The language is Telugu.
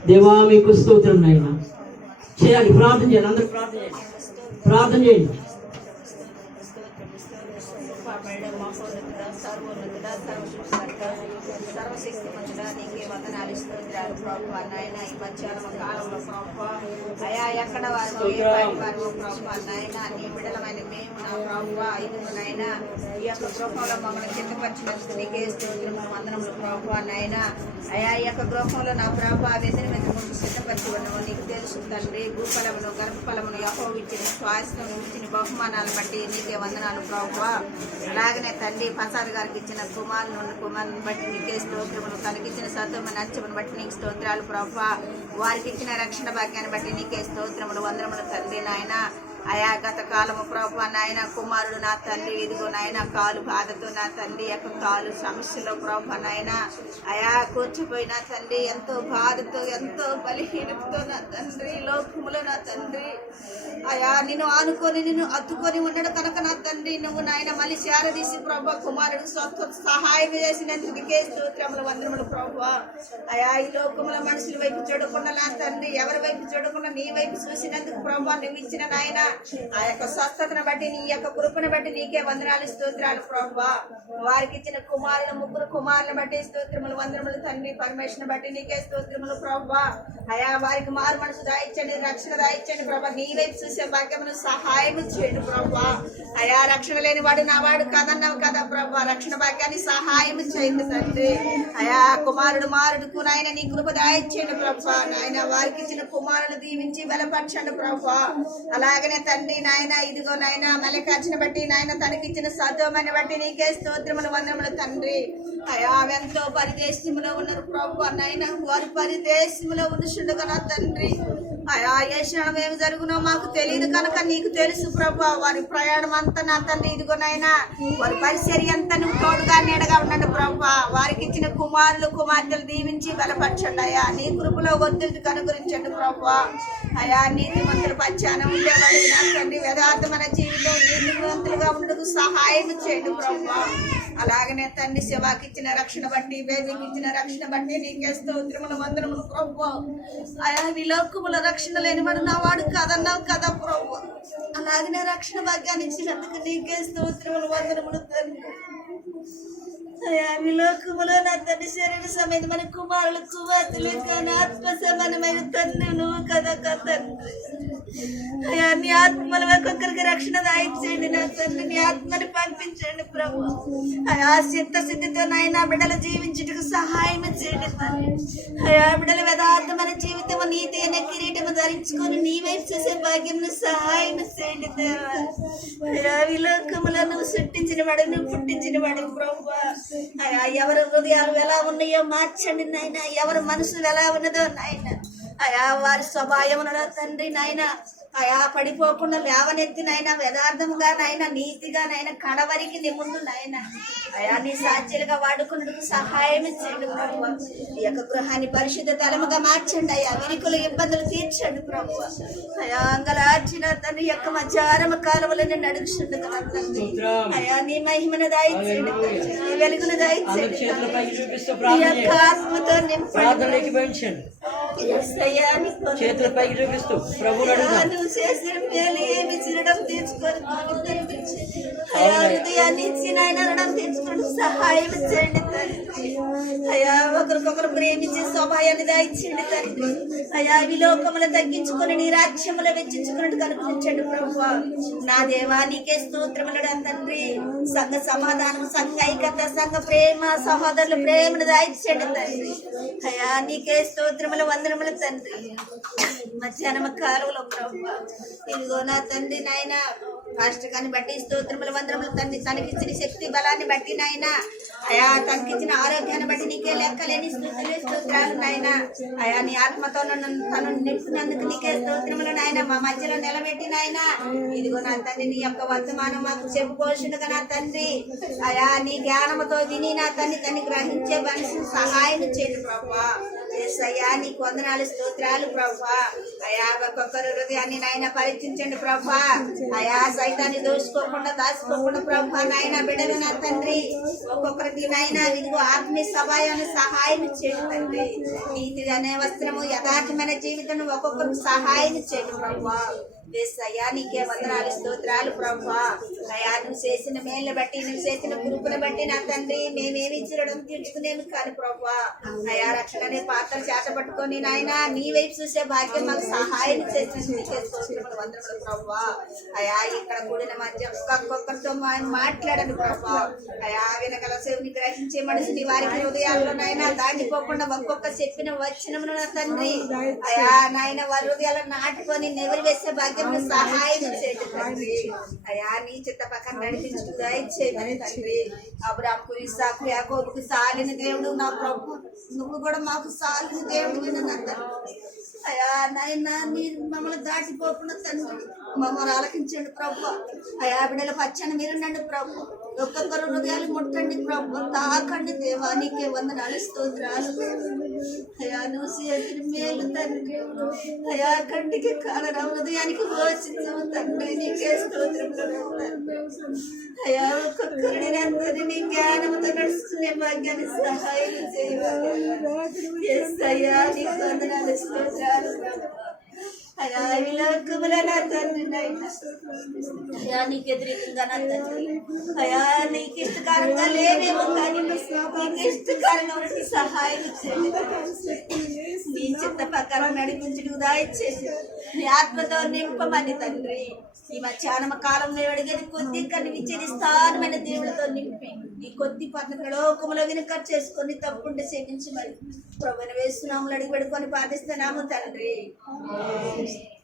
దేవా మీకు స్తోత్రం నాయన. చేయాలి, ప్రార్థన చేయాలి, అందరూ ప్రార్థన చేయండి. సర్వశక్తి మంచుడా నీకే వందనాలు స్తోత్రాలు ప్రభువా. నాయన ఈ మధ్యాహ్నం కాలంలో ప్రభువా అయా ఎక్కడ వారు ఏ పాటి వారు ప్రభువా నాయన నీ బిడ్డలమైన మేము నా ప్రభువా ఇదిగో నాయన ఈ యొక్క గృహంలో మమ్మల్ని కిందపరిచినందుకు నీకే స్తోత్రములు వందనములు ప్రభువా నాయన. అయా ఈ యొక్క గృహంలో నా ప్రభువా వెంటనే ముందు సిద్ధపరిచి ఉన్నాము. నీకు తెలుసు తండ్రి, భూఫలమును గర్భఫలమును యెహోవా ఇచ్చిన స్వాస్థ్యం ఇచ్చిన బహుమానాలు బట్టి నీకే వందనాలు ప్రభువా. అలాగనే తండ్రి ప్రసాద్ గారికి ఇచ్చిన కుమారుని బట్టి నీకే స్తోత్రములు. తనకిచ్చిన సత్వమైన అర్చమును బట్టి నీకు స్తోత్రాలు ప్రభువా. వారికి ఇచ్చిన రక్షణ భాగ్యాన్ని బట్టి నీకే స్తోత్రములు వందనములు తండ్రి నాయన. అయా గత కాలము ప్రభువా నాయన కుమారుడు నా తండ్రి ఇదిగో నాయన కాలు బాధతో నా తండ్రి యొక్క కాలు సమస్యలో ప్రభువా నాయన అయా కూర్చిపోయిన తండ్రి ఎంతో బాధతో ఎంతో బలహీనతతో నా తండ్రి లోకములో నా తండ్రి అయా నిన్ను ఆనుకొని నిన్ను అద్దుకొని ఉండడు కనుక నా తండ్రి నువ్వు నాయన మళ్ళీ చేరదీసి ప్రభువా కుమారుడు స్వస్థ సహాయం చేసినందుకు నీకే స్తోత్రములు వందనములు ప్రభువా. అయా ఈ లోకముల మనుషుల వైపు చూడకుండా నా తండ్రి ఎవరి వైపు చూడకుండా నీ వైపు చూసినందుకు ప్రభువా నువ్వు ఇచ్చిన నాయన ఆ యొక్క స్వస్థతను బట్టి నీ యొక్క కృపను బట్టి నీకే వందనాలు స్తోత్రాలు ప్రభువా. వారికి ఇచ్చిన ముగ్గురు కుమారులను బట్టి స్తోత్రములు వందనములు తండ్రి. పరమేశ్వరుని బట్టి నీకే స్తోత్రములు ప్రభువా. అయా వారికి మారు మనసు దాయిచ్చండి, రక్షణ దాయిచ్చండి ప్రభా. నీ వైపు చూసే భాగ్యమును సహాయం చేయండి ప్రభా. అయా రక్షణ లేని వాడు నా వాడు కదన్నావు కదా ప్రభా. రక్షణ భాగ్యాన్ని సహాయం చేయండి తండ్రి. అయా కుమారుడు మారుడుకు నాయన నీ కృప దాయిచ్చండి ప్రభా. నాయన వారికి ఇచ్చిన కుమారుని దీవించి బలపరచండి ప్రభా. అలాగనే తండ్రి నాయన ఇదిగో నాయన మలకాచిన బట్టి నాయన తనకిచ్చిన సత్వమని బట్టి నీకే స్తోత్రములు వందనములు తండ్రి. అయా ఎంతో పరిదేశంలో ఉన్నారు ప్రభు నాయన. వారు పరిదేశంలో ఉండుండగా నా తండ్రి అయా ఏ క్షణం ఏమి జరుగునో మాకు తెలియదు కనుక నీకు తెలుసు ప్రభు. వారి ప్రయాణం అంతా నా తండ్రి ఇదిగో నాయన వారి పరిచర్య అంతా నువ్వు తోడుగా నీడగా ఉండండి ప్రభు. వారికి ఇచ్చిన కుమారులు కుమార్తెలు దీవించి బలపరచండి అయా. నీ కృపలో ఒత్తిడి కనుగరించండి ప్రభు. అయా నీతిమంతులు పచ్చాన ఉండేవాడు నా తండ్రి యథార్థమైన జీవితం నీతిమంతులుగా ఉండకు సహాయం చేయండి ప్రభు. అలాగనే తండ్రి శివాకి ఇచ్చిన రక్షణ బట్టి బేబీకి ఇచ్చిన రక్షణ బట్టి నీకే స్తోత్రములు వందనములు ప్రభు. అయా విలోకముల రక్షణ లేనివాడు నా వాడు కాదన్నావు కదా ప్రభు. అలాగనే రక్షణ భాగ్యాన్ని ఇచ్చినందుకు నీకే స్తోత్రములు వందనములు తండ్రి. అయా విలోకములో నా తండ్రి శరీర సమేతమైన కుమారులు కుమార్తెలు కానీ ఆత్మ సమానమైన తండ్రి నువ్వు కదా తండ్రి. అయా నీ ఆత్మల ఒక్కొక్కరికి రక్షణ దాయించండి నా తండ్రి. నీ ఆత్మని పంపించండి ప్రభు. అయా చిత్తశుద్ధితో నాయన బిడ్డలు జీవించుటకు సహాయం చేయండి తండ్రి. అయా బిడ్డలు యథార్థమైన జీవితము నీతి అనే కిరీటము ధరించుకొని నీ వైపు చేసే భాగ్యం సహాయం చేయండి దేవా. అయా విలోకములో నువ్వు సృష్టించిన వాడు నువ్వు పుట్టించిన వాడు ప్రభు. అయా ఎవరి హృదయాలు ఎలా ఉన్నాయో మార్చండి నాయన. ఎవరి మనసులు ఎలా ఉన్నదో నాయన అయా వారి స్వభావమున తండ్రి నాయన అయా పడిపోకుండా లేవనెత్తి నాయన యథార్థముగా నాయన నీతిగా నాయన కడవరికి నీ ముందు నాయన అయా నీ సాధ్యులుగా వాడుకున్నట్టుకు సహాయం చేయండి ప్రభు. ఈ యొక్క గృహాన్ని పరిశుద్ధ తలముగా మార్చండి అయ్యా. విరికుల ఇబ్బందులు తీర్చండి ప్రభు. అయా అంగలార్చిన తండ్రి యొక్క మధ్యాహ్నం కాలములను నడుచుండు కదా తండ్రి. అయా నీ మహిమను దాయించండి తండ్రి. నీ వెలుగును దాయించండి నీ యొక్క ఆత్మతో నింపండి. చేతులపైకి చూపిస్తూ ప్రభు నువ్వు చేసిన మేలు ఏమి చిరడం తీర్చుకొని హృదయాన్ని ఇచ్చి నాయన రుణం తీర్చుకోవడం సహాయం చేయండి తండ్రి. అయా ఒకరికొకరు ప్రేమించే స్వభావాన్ని దాయించండి తండ్రి. అయా విలోకములు తగ్గించుకొని నీ రాజ్యములు వెచ్చించుకున్నట్టు కనుపించండి ప్రభు. నా దేవా నీకే స్తోత్రములుడా తండ్రి. సంఘ సమాధానం, సంఘ ఐక్యత, సంఘ ప్రేమ, సహోదరుల ప్రేమను దాయించండి తండ్రి. అయా నీకే స్తోత్రములు వందనములు తండ్రి. మధ్యాహ్నం కాలంలో ప్రభు ఇదిగో నా తండ్రి నాయన పాస్టర్ని బట్టి స్తోత్రములు వందనములు తండ్రి. తనకిచ్చిన శక్తి బలాన్ని బట్టి నాయన అయా తనకిచ్చిన ఆరోగ్యాన్ని బట్టి నీకే లెక్కలేని స్తోత్రాలు నాయన. అయా నీ ఆత్మతో తను నింపునందుకు నీకే స్తోత్రములు నాయన. మా మధ్యలో నిలబెట్టి నాయన ఇదిగో నా తండ్రి నీ యొక్క వర్తమానం మాకు చెప్పుకోవచ్చుగా నా తండ్రి. అయా నీ జ్ఞానముతో విని నా తండ్రి దాన్ని గ్రహించే మనిషిని సహాయం చేయండి ప్రభు. యేసయ్యా నీకు వందనాలు స్తోత్రాలు ప్రభా. అయా ఒక్కొక్కరు హృదయాన్ని నాయన పరీక్షించండి ప్రభా. అయా సైతాన్ని దోచుకోకుండా దాచుకోకుండా ప్రభా నాయన బిడ్డలు నా తండ్రి ఒక్కొక్కరికి నాయన ఇదిగో ఆత్మీయ సహాయాన్ని సహాయం చేయండి తండ్రి. నీతి అనే వస్త్రము యథార్థమైన జీవితం ఒక్కొక్కరికి సహాయం చేయండి ప్రభా. యేసయ్యా నీకే వందనాలు స్తోత్రాలు ప్రభా. అయా నువ్వు చేసిన మేళ్ళ బట్టి నువ్వు చేసిన కురుకుల బట్టి నా తండ్రి మేమేమి చిరడం తీర్చుకునేమి కాదు ప్రభా. అయా రక్షణనే పాత్ర చేత పట్టుకొని నాయన నీ వైపు చూసే భాగ్యం మాకు సహాయం చేసిన నీకే స్తోత్రములు వందనములు ప్రభా. అయా ఇక్కడ కూడిన మధ్య ఒక్కొక్కరితో మాట్లాడను ప్రభా. అయా వినగల సేవుని గ్రహించే మనిషిని వారికి హృదయాల్లో నాయన దాటిపోకుండా ఒక్కొక్క చెప్పిన వచనమును నా తండ్రి అయా నాయన వారి హృదయాల్లో నాటుకొని నెవరు వేసే భాగ్యం సహాయం చేయండి తండ్రి. అయా నీ చిత్త పక్కన నడిపించుకు దయచేయండి తండ్రి. అబ్రాహాముకు ఇస్సాకు యాకోబుకు సాలిన దేవుడు నా ప్రభు, నువ్వు కూడా మాకు సాలిన దేవుడు నా తండ్రి. అయా నాయన మీరు మమ్మల్ని దాటిపోకుండా తండ్రి మమ్మల్ని ఆలకించండి ప్రభు. అయా బిడ్డల పచ్చని మీరుండండి ప్రభు. ఒక్కొక్కరు హృదయాలు ముట్టండి ప్రభు, తాకండి దేవా నీకే వందనాలు స్తోత్రాలు. అయా నువ్వు చేసిన మేలు తండ్రి. అయా కంటికి కాలరా హృదయానికి రోచించవు తండ్రి నీకే స్తోత్రములు. అయా ఒక్కొక్కరిని అందరినీ నీ జ్ఞానంతో నడుచుకునే భాగ్యాన్ని సహాయం చేయ. నీకు వందనాలు స్తోత్రాలు. అయా విలోకముల నా తండ్రి నాయన అయా నీకు ఎదురీకంగా నా తండ్రి అయా నీకు ఇష్టకారంగా లేవేమో కానీ నీకు ఇష్టకారంగా ఉంటే సహాయం చేయండి. నీ చిత్త ప్రకారం నడిపించుటకు దయచేసి నీ ఆత్మతో నింపమని తండ్రి. ఈ మధ్యాహ్న కాలంలో అడిగేది కొద్ది కనిపించేది స్థానమైన దేవులతో నింపి ఈ కొద్ది పద్ధతుల లోకములో వినక చేసుకొని తప్పుంటే సేవించి మరి ప్రభుని వేస్తున్నాములు అడిగి పెడుకొని పాటిస్తున్నాము తండ్రి.